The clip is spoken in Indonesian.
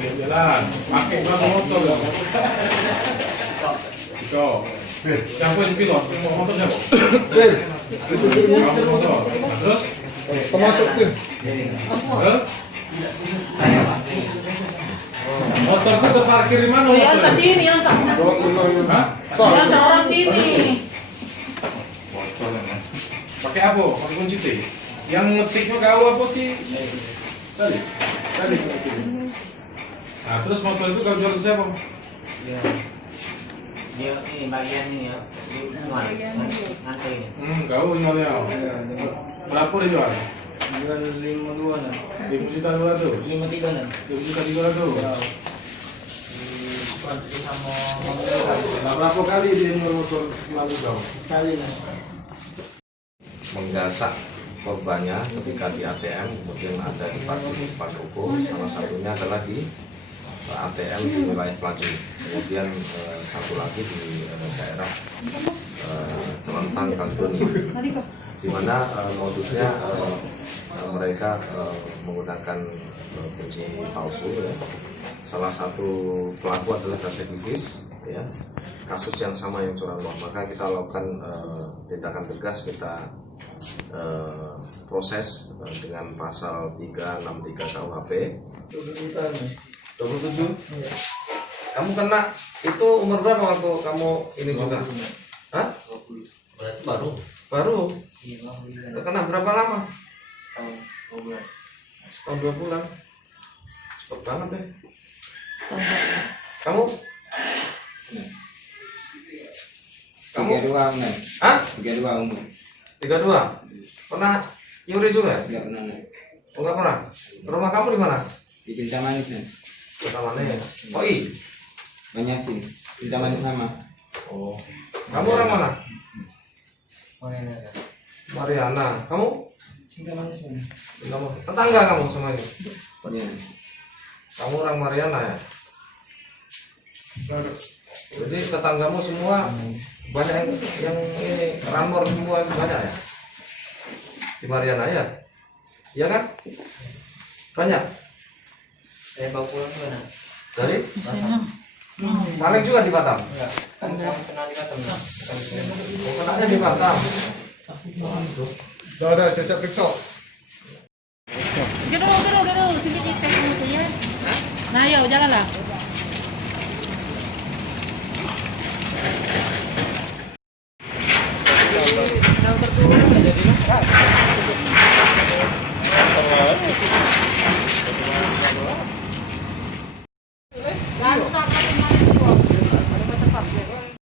Jalan, pakai berapa motor loh? Itu, siapa yang pilot? Yang motor siapa? Kamu motor. Terus? Termasuk tim. Motor itu terparkir di mana? Yang ke sini, yang sana. Hah? Yang seorang sini. Pakai apa? Pakai kunci T. Yang ngetiknya kau apa sih? Tadi. Nah, terus motor itu kau jual ke siapa? Dia ini bagian ini ya. Nanti ini. Kau jualnya. Berapa dia jual? Jual 52 lah. 5 juta 200. 53 lah. 5 juta 300. Sama Nah, berapa kali dia jual motor lalu kau? sekali lah. Menggasak korbannya ketika di ATM, kemudian ada di Pak Ruko, salah satunya adalah di ATM di wilayah Pelaju, kemudian satu lagi di daerah Celentang Kaldoni, di mana modusnya mereka menggunakan kunci palsu. Ya. Salah satu pelaku adalah residivis, ya, kasus yang sama yang curang uang, maka kita lakukan tindakan tegas, kita proses dengan pasal 363 KUHP. 27. Kamu kena itu umur berapa waktu kamu ini juga? Hah? Berarti baru. Baru? Iya, Kena berapa lama? setahun 2 bulan. Setahun 2 bulan. Cepet banget deh. Kamu? Kamu? 32 nih. Hah? 32 umur. 32? Pernah nyuri juga? Enggak pernah nih. Oh, enggak pernah? Rumah kamu di mana? Di Cinta Manis nih. Kota mana ya? Oh iya. Banyasin. Cinta Manis sama. Oh. Kamu orang mana? Mana ada? Mariana. Kamu? Cinta manis mana? Tetangga kamu sama ini? Oh iya. Kamu orang Mariana ya? Jadi tetanggamu semua banyak yang ini ramor semua banyak ya? Di Mariana ya? Iya kan? Banyak? Saya bawa pulang mana? Dari? Maling juga di Batam? Enggak. Kan kami kenal di Batam. Oh, kenanya di Batam? Udah cocok cocok. Geru, sini kita dulu ya. Nah, ayo jalan lah.